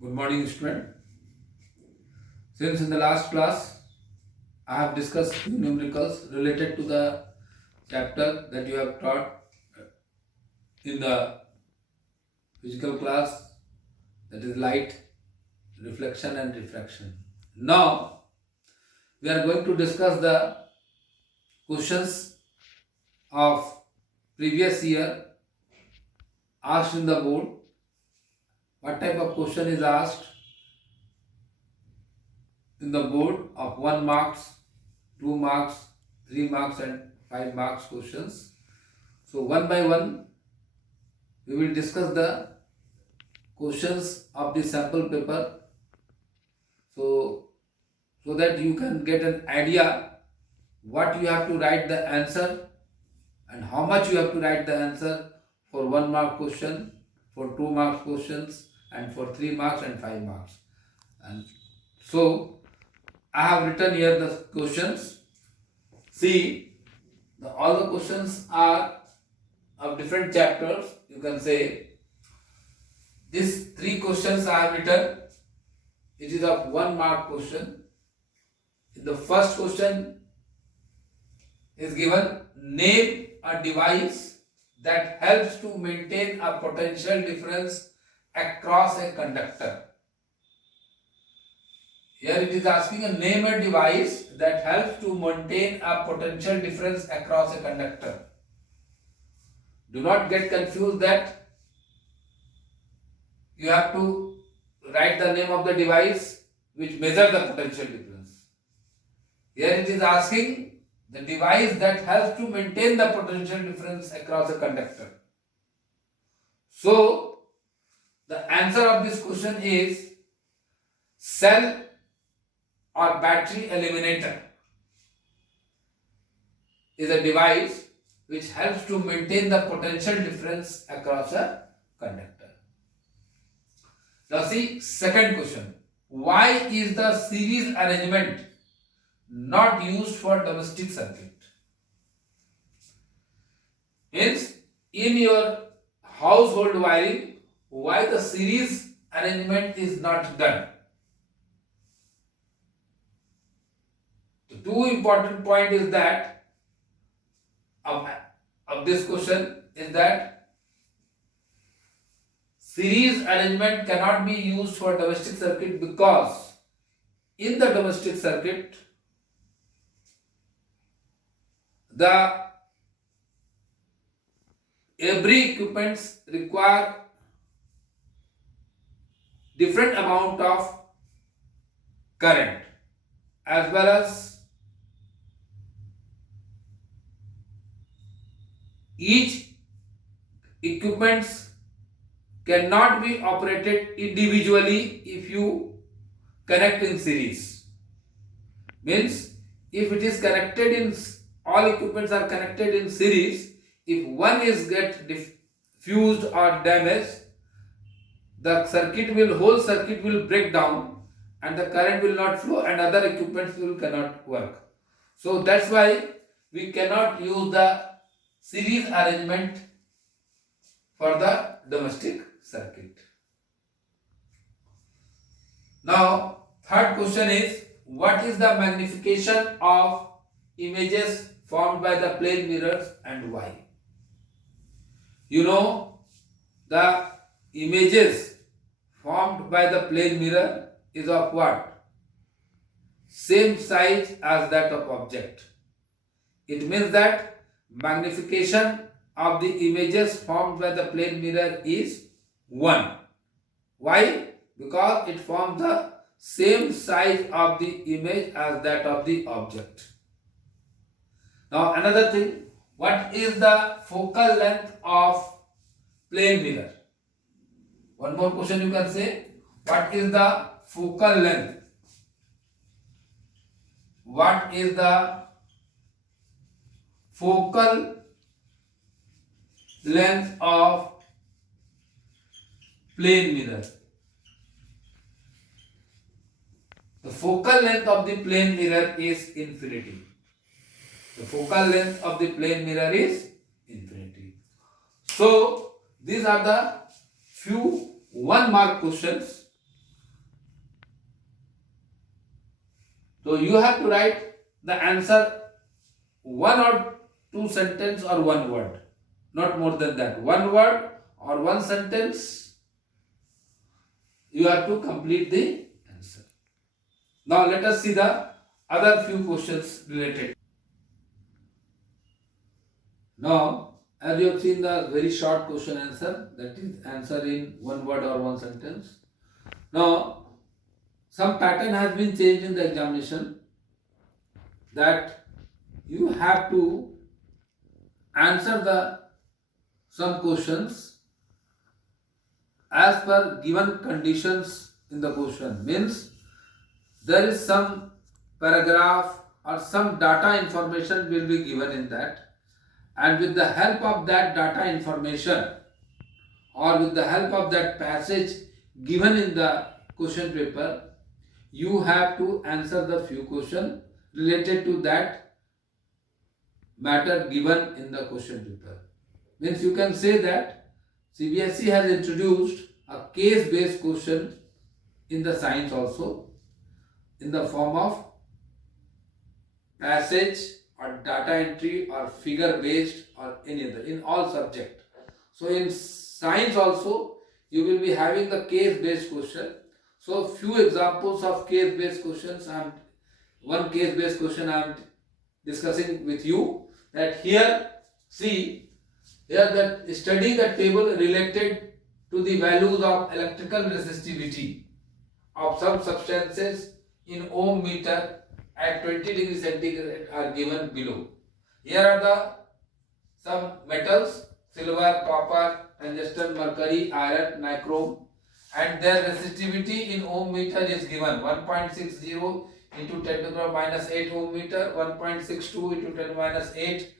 Good morning, student. Since in the last class I have discussed few numericals related to the chapter that you have taught in the physical class, that is light, reflection and refraction. Now we are going to discuss the questions of previous year asked in the board. What type of question is asked in the board of 1 marks, 2 marks, 3 marks and 5 marks questions. So one by one we will discuss the questions of the sample paper, so that you can get an idea what you have to write the answer and how much you have to write the answer for 1 mark question, for 2 marks questions and for 3 marks and 5 marks. And so I have written here the questions. See, all the questions are of different chapters. You can say these 3 questions I have written. It is of 1 mark question. The first question is given: name a device that helps to maintain a potential difference across a conductor. Here it is asking name a device that helps to maintain a potential difference across a conductor. Do not get confused that you have to write the name of the device which measures the potential difference. Here it is asking the device that helps to maintain the potential difference across a conductor. So, the answer of this question is cell or battery eliminator is a device which helps to maintain the potential difference across a conductor. Now see, second question. Why is the series arrangement not used for domestic circuit? Means in your household wiring, why the series arrangement is not done? The two important point is that of this question is that series arrangement cannot be used for domestic circuit because in the domestic circuit every equipments require different amount of current, as well as each equipments cannot be operated individually if you connect in series. Means if it is connected in, all equipments are connected in series, if one is get fused or damaged, the whole circuit will break down and the current will not flow and other equipments cannot work. So that's why we cannot use the series arrangement for the domestic circuit. Now, third question is, what is the magnification of images formed by the plane mirrors and why? You know, the images formed by the plane mirror is of what? Same size as that of object. It means that magnification of the images formed by the plane mirror is 1. Why? Because it forms the same size of the image as that of the object. Now another thing, what is the focal length of plane mirror? One more question you can say, what is the focal length? What is the focal length of plane mirror? The focal length of the plane mirror is infinity. The focal length of the plane mirror is infinity. So these are the few 1 mark questions So you have to write the answer one or two sentence or one word, not more than that. One word or one sentence, you have to complete the answer. Now let us see the other few questions related. Now, as you have seen the very short question answer, that is answer in one word or one sentence. Now, some pattern has been changed in the examination, that you have to answer the some questions as per given conditions in the question. Means there is some paragraph or some data information will be given in that, and with the help of that data information or with the help of that passage given in the question paper, you have to answer the few questions related to that matter given in the question paper. Means you can say that CBSE has introduced a case-based question in the science also, in the form of passage or data entry or figure based or any other, in all subject. So in science also you will be having the case based question. So few examples of case based questions, one case based question I am discussing with you, that here see here that study the table related to the values of electrical resistivity of some substances in ohm meter at 20 degrees centigrade are given below. Here are the some metals: silver, copper, tungsten, mercury, iron, nichrome, and their resistivity in ohm meter is given 1.60 into 10 to the power minus 8 ohm meter, 1.62 into 10 to the minus 8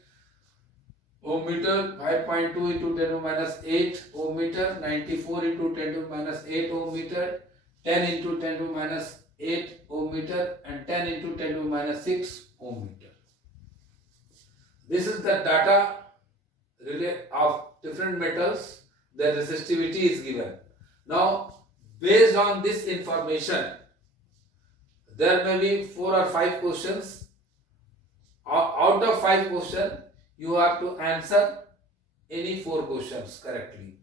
ohm meter, 5.2 into 10 to minus 8 ohm meter, 94 into 10 to minus 8 ohm meter, 10 into 10 to minus 8 ohm meter, and 10 into 10 to minus 6 ohm meter. This is the data of different metals. The resistivity is given. Now, based on this information, there may be 4 or 5 questions. Out of 5 questions, you have to answer any 4 questions correctly.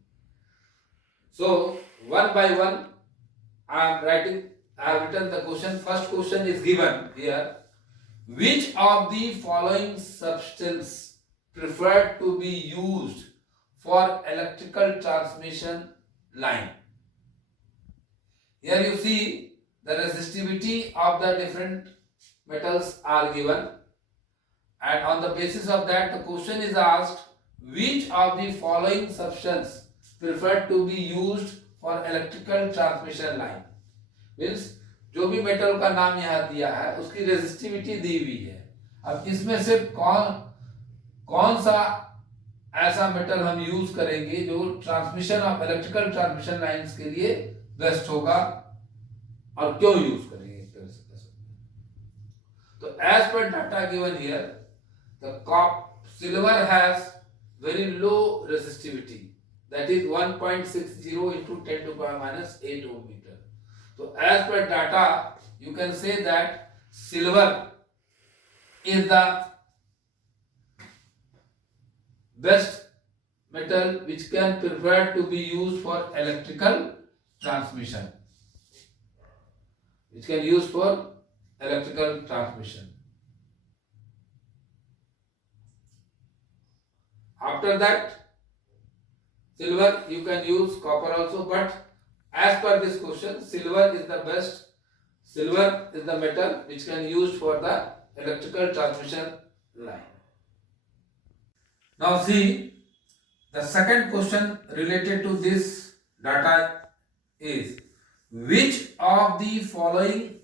So, one by one, I have written the question. First question is given here. Which of the following substance preferred to be used for electrical transmission line? Here you see the resistivity of the different metals are given, and on the basis of that the question is asked, which of the following substance preferred to be used for electrical transmission line? Means जो भी metal का नाम यहाँ दिया है उसकी resistivity दी हुई है. अब इसमें से कौन सा ऐसा मेटल हम यूज करेंगे जो transmission of electrical transmission lines के लिए बेस्ट होगा और क्यों यूज करेंगे, एक तरह से कह सकते हैं. तो as per data given here, the silver has very low resistivity, that is 1.60 into 10 to the power minus 8 ohm meter. So as per data, you can say that silver is the best metal which can prefer to be used for electrical transmission. Which can use for electrical transmission. After that, silver you can use, copper also, but as per this question, silver is the best. Silver is the metal which can be used for the electrical transmission line. Now see, the second question related to this data is, which of the following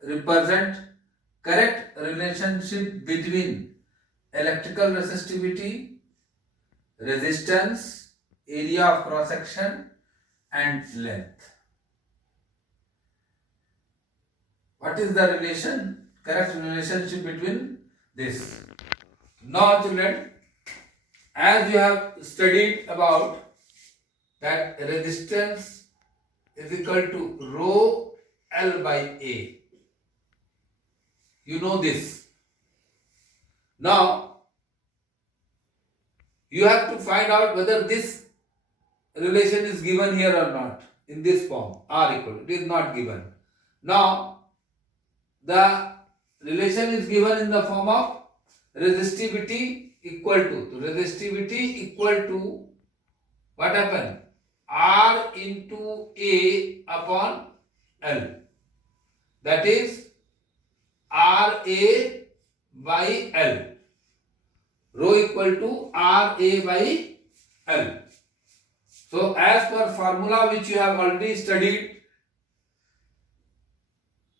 represent correct relationship between electrical resistivity, resistance, area of cross section and length? What is the correct relationship between this? Now children, as you have studied about that resistance is equal to rho L by A. You know this. Now, you have to find out whether this relation is given here or not in this form, R equal. It is not given. Now, the relation is given in the form of resistivity equal to. So, resistivity equal to what happened? R into A upon L. That is RA by L. Rho equal to RA by L. So, as per formula which you have already studied,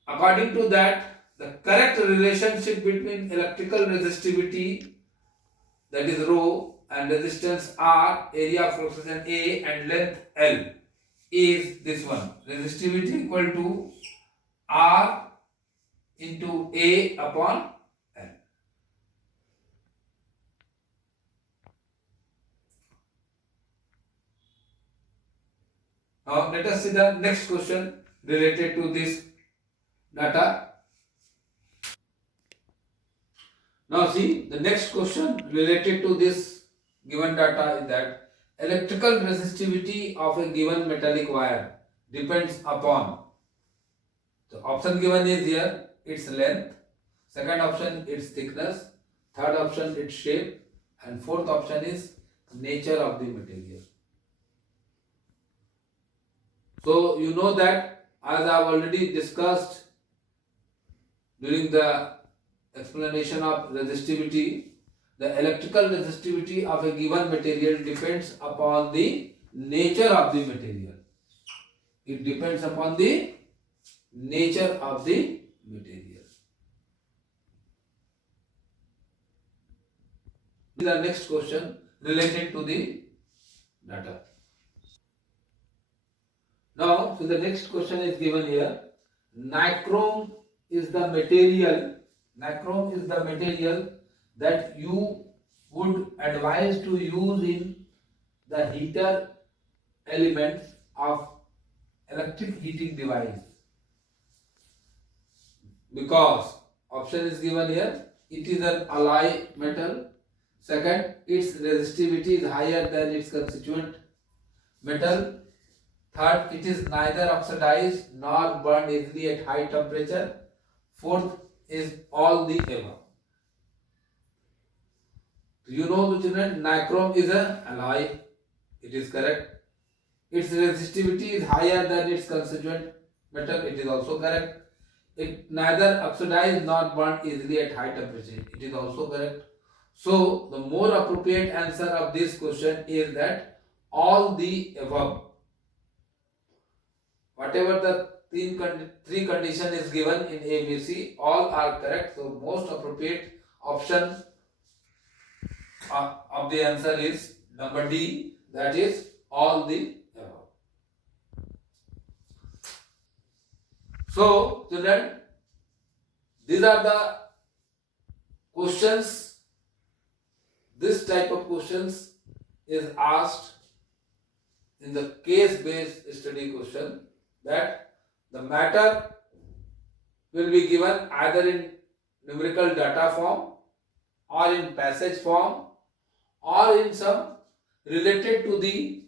according to that, the correct relationship between electrical resistivity, that is rho, and resistance R, area of cross section A, and length L is this one. Resistivity equal to R into A upon L. Now let us see the next question related to this data. Now see, the next question related to this given data is that electrical resistivity of a given metallic wire depends upon. The option given is here its length, second option its thickness, third option its shape, and fourth option is nature of the material. So you know that, as I have already discussed during the explanation of resistivity, the electrical resistivity of a given material depends upon the nature of the material. It depends upon the nature of the material. The next question related to the data. Now, so the next question is given here. Nichrome is the material. Nichrome is the material that you would advise to use in the heater elements of electric heating device. Because option is given here. It is an alloy metal. Second, its resistivity is higher than its constituent metal. Third, it is neither oxidized nor burned easily at high temperature. Fourth is all the above. You know, children, nichrome is an alloy. It is correct. Its resistivity is higher than its constituent metal. It is also correct. It neither oxidized nor burned easily at high temperature. It is also correct. So, the more appropriate answer of this question is that all the above. Whatever the three condition is given in ABC, all are correct. So, most appropriate option of the answer is number D, that is all the above. So, children, these are the questions. This type of questions is asked in the case-based study question, that the matter will be given either in numerical data form or in passage form or in some related to the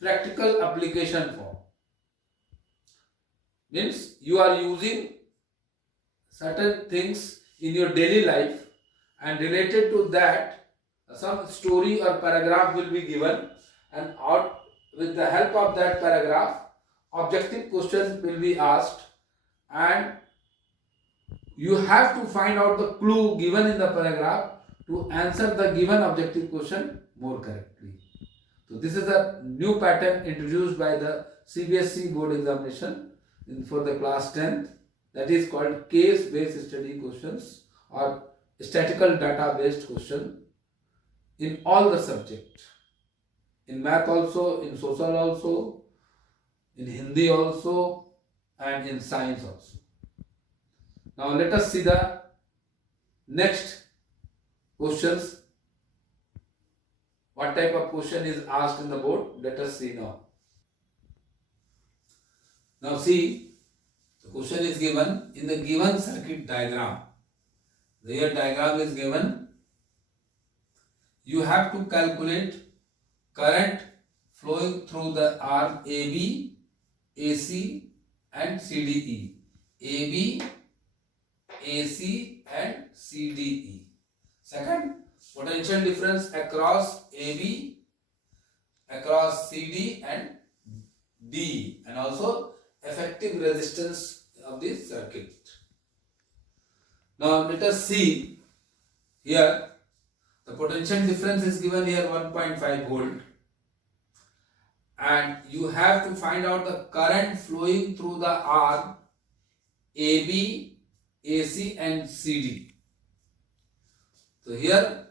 practical application form. Means you are using certain things in your daily life, and related to that some story or paragraph will be given, and out with the help of that paragraph objective questions will be asked, and you have to find out the clue given in the paragraph to answer the given objective question more correctly. So this is a new pattern introduced by the CBSE board examination for the class 10th, that is called case based study questions or statistical data based question in all the subjects, in math also, in social also, in Hindi also, and in science also. Now let us see the next questions. What type of question is asked in the board? Let us see now. Now see, the question is given in the given circuit diagram. The here diagram is given. You have to calculate current flowing through the arm AB, AC and CDE. AB, AC and CDE. Second, potential difference across AB, across CD and D, and also effective resistance of the circuit. Now let us see here. The potential difference is given here 1.5 volt, and you have to find out the current flowing through the arm AB, AC and CD. So here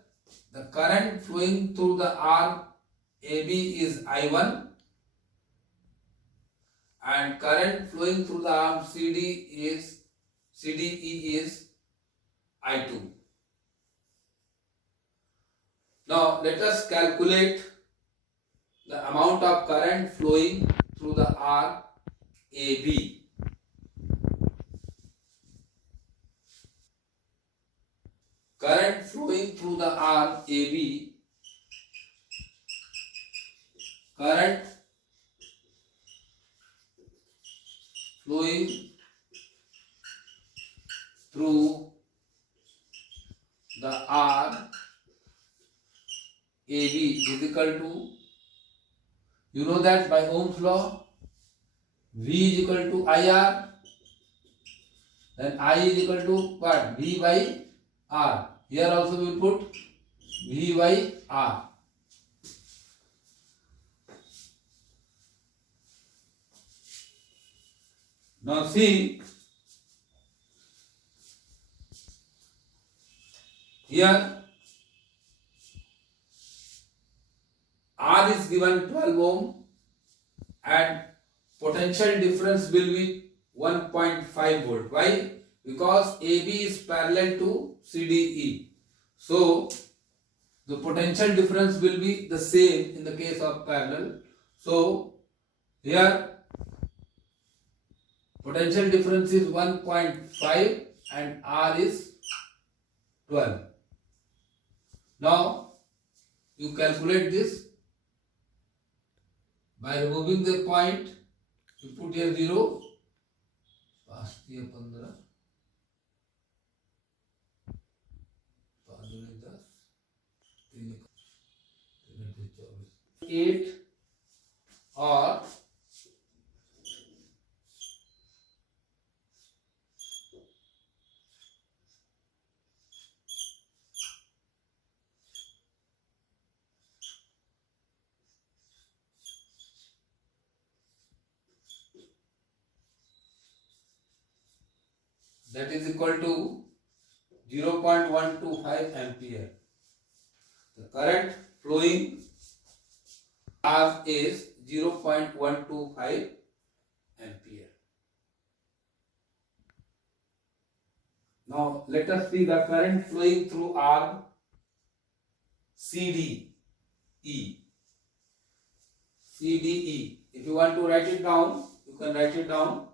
the current flowing through the arm AB is I1 and current flowing through the arm CDE is I2. Now let us calculate the amount of current flowing through the arm AB. Current flowing through the arm AB, current flowing through the arm AB is equal to, you know that by Ohm's law, V is equal to IR, then I is equal to what? V by R. Here also we will put V by R. Now see, here R is given 12 ohm and potential difference will be 1.5 volt. Why? Because AB is parallel to CDE. So the potential difference will be the same in the case of parallel. So here potential difference is 1.5 and R is 12. Now you calculate this by removing the point. You put here 0, pass here 15, 8 or that is equal to 0.125 ampere. The current flowing R is 0.125 ampere. Now let us see the current flowing through arm CDE. CDE. If you want to write it down, you can write it down.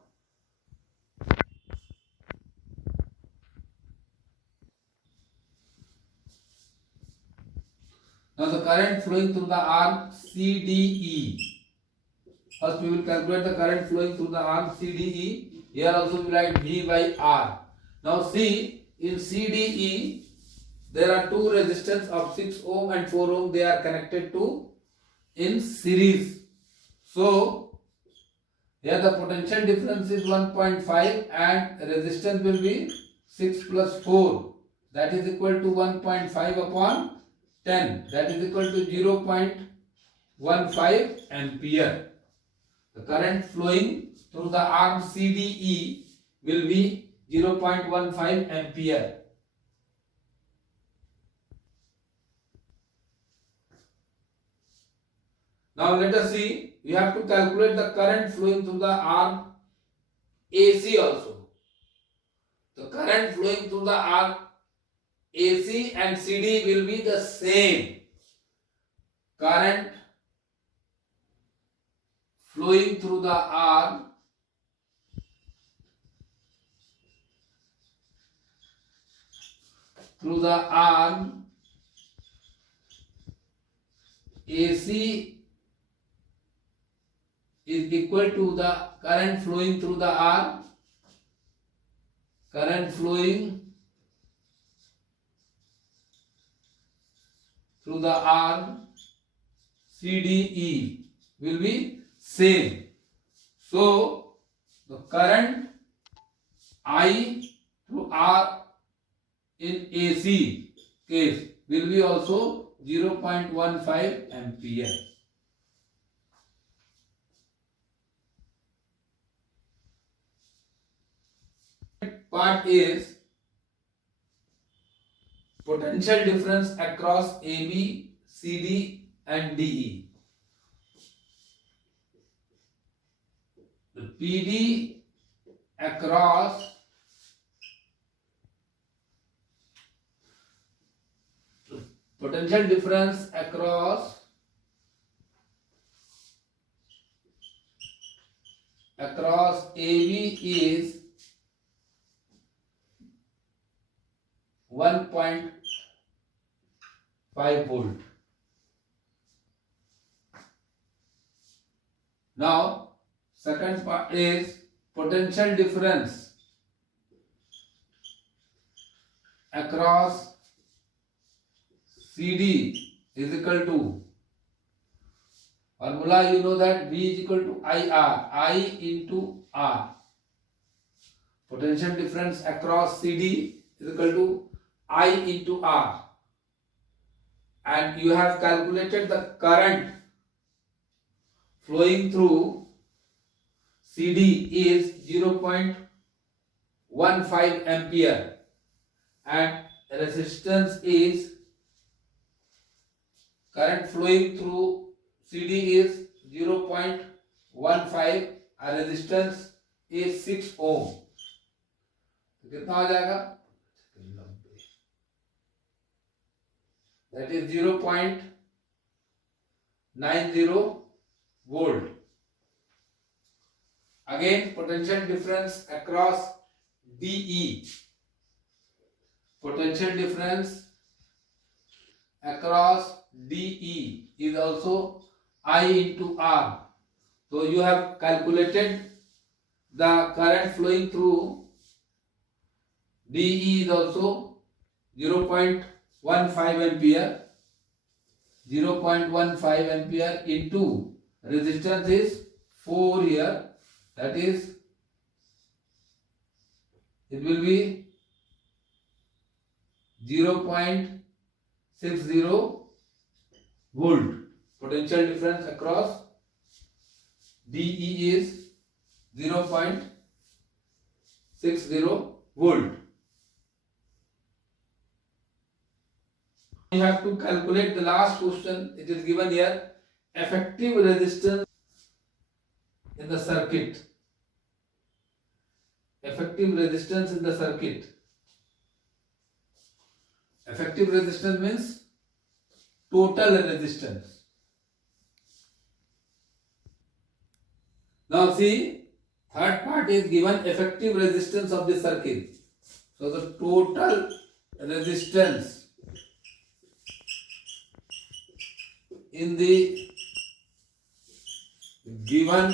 Now the current flowing through the arm CDE. First we will calculate the current flowing through the arm CDE. Here also we write V by R. Now see, in CDE there are two resistors of 6 ohm and 4 ohm. They are connected to in series. So here the potential difference is 1.5 and resistance will be 6 plus 4. That is equal to 1.5 upon 10. That is equal to 0.15 ampere. The current flowing through the arm CDE will be 0.15 ampere. Now let us see, we have to calculate the current flowing through the arm AC also. The current flowing through the arm AC and CD will be the same. Current flowing through the arm through the arm AC is equal to the current flowing through the arm, current flowing through the arm CDE will be same. So the current I through R in AC case will be also 0.15 ampere. Part is potential difference across AB, CD and DE. The PD across potential difference across AB is 1.5 volt. Now second part is potential difference across CD is equal to formula, you know that V is equal to IR, I into R. Potential difference across CD is equal to I into R, and you have calculated the current flowing through CD is 0.15 ampere and resistance is current flowing through CD is 0.15 and resistance is 6 ohm. तो कितना हो जाएगा? That is 0.90 volt. Again, potential difference across DE. Potential difference across DE is also I into R. So you have calculated the current flowing through DE is also 0.15 ampere. 0.15 ampere into resistance is 4 here, that is it will be 0.60 volt. Potential difference across DE is 0.60 volt. You have to calculate the last question. It is given here, effective resistance in the circuit. Effective resistance in the circuit. Effective resistance means total resistance. Now see, third part is given effective resistance of the circuit. So the total resistance in the given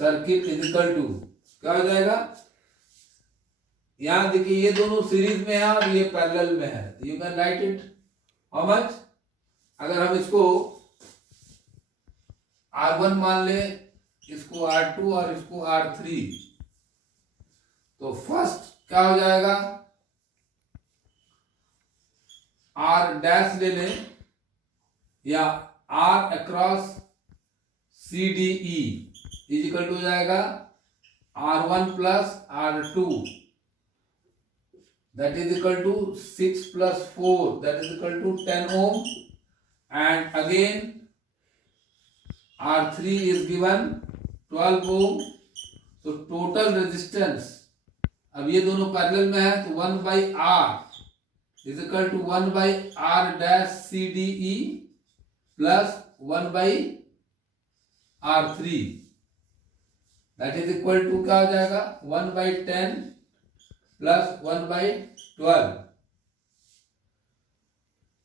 circuit is equal to क्या हो जाएगा? यहां देखिए ये दोनों series में है और ये पैरेलल में है, you can write it how much. अगर हम इसको R1 मान ले, इसको R2 और इसको R3, तो फर्स्ट क्या हो जाएगा? R डैश ले लें या R across CDE is equal to हो जाएगा R1 plus R2, that is equal to 6 plus 4, that is equal to 10 ohm, and again R3 is given 12 ohm. So total resistance, अब ये दोनों पैरेलल में है तो 1 by R is equal to 1 by R dash CDE plus 1 by R3, that is equal to क्या हो जाएगा? 1 by 10 plus 1/12।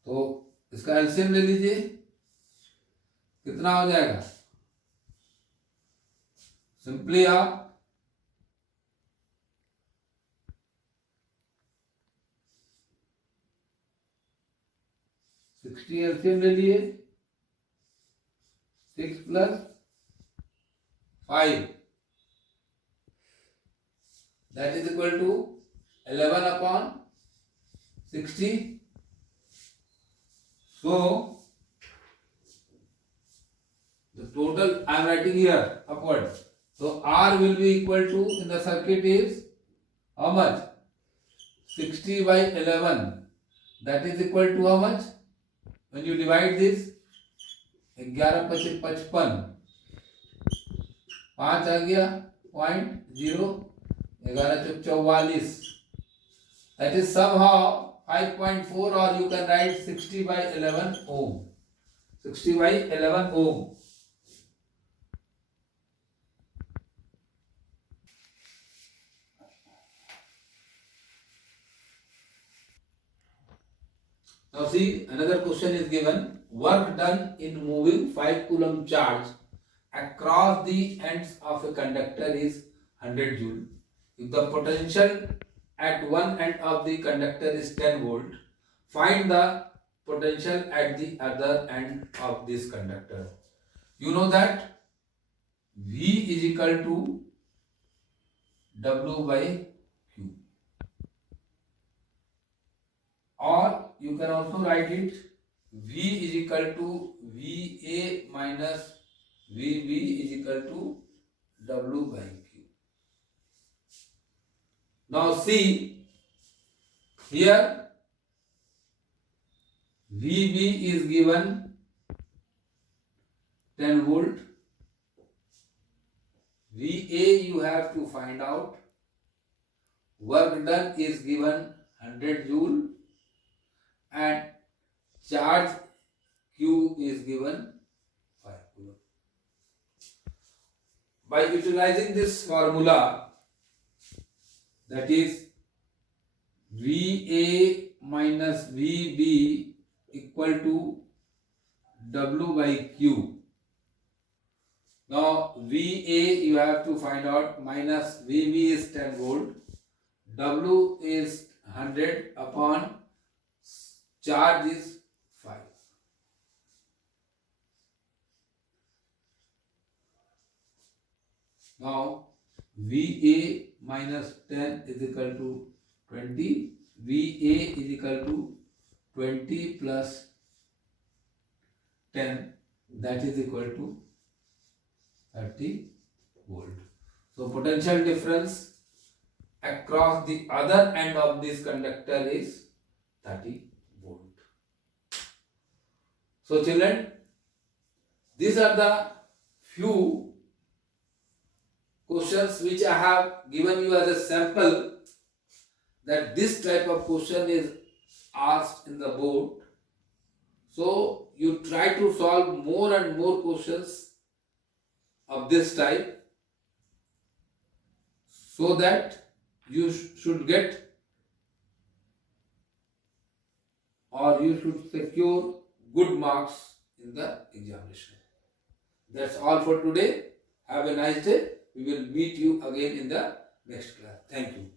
तो इसका एलसीएम ले लीजिए, कितना हो जाएगा? सिंपली आप 60 एलसीएम ले लिए, 6 + 5 that is equal to 11/60. So the total I am writing here upward. So R will be equal to, in the circuit, is how much? 60/11. That is equal to how much? When you divide this, 11 × 55, 5 आ गया 0.0, 11 × 44. That is somehow 5.4, or you can write 60/11 ohm. 60/11 ohm. Now see, another question is given. Work done in moving 5 coulomb charge across the ends of a conductor is 100 joule. If the potential at one end of the conductor is 10 volt, find the potential at the other end of this conductor. You know that V is equal to W/Q, or you can also write it V is equal to VA minus VB is equal to W/Q. Now see here, VB is given 10 volt, VA you have to find out, work done is given 100 joule, and charge Q is given 5 coulomb. By utilizing this formula, that is VA minus VB equal to W/Q. Now VA you have to find out, minus VB is 10 volt, W is 100 upon charge is 5. Now VA minus 10 is equal to 20. VA is equal to 20 plus 10, that is equal to 30 volt. So potential difference across the other end of this conductor is 30 volt. So children, these are the few questions which I have given you as a sample, that this type of question is asked in the board. So you try to solve more and more questions of this type, so that you should get, or you should secure good marks in the examination. That's all for today. Have a nice day. We will meet you again in the next class. Thank you.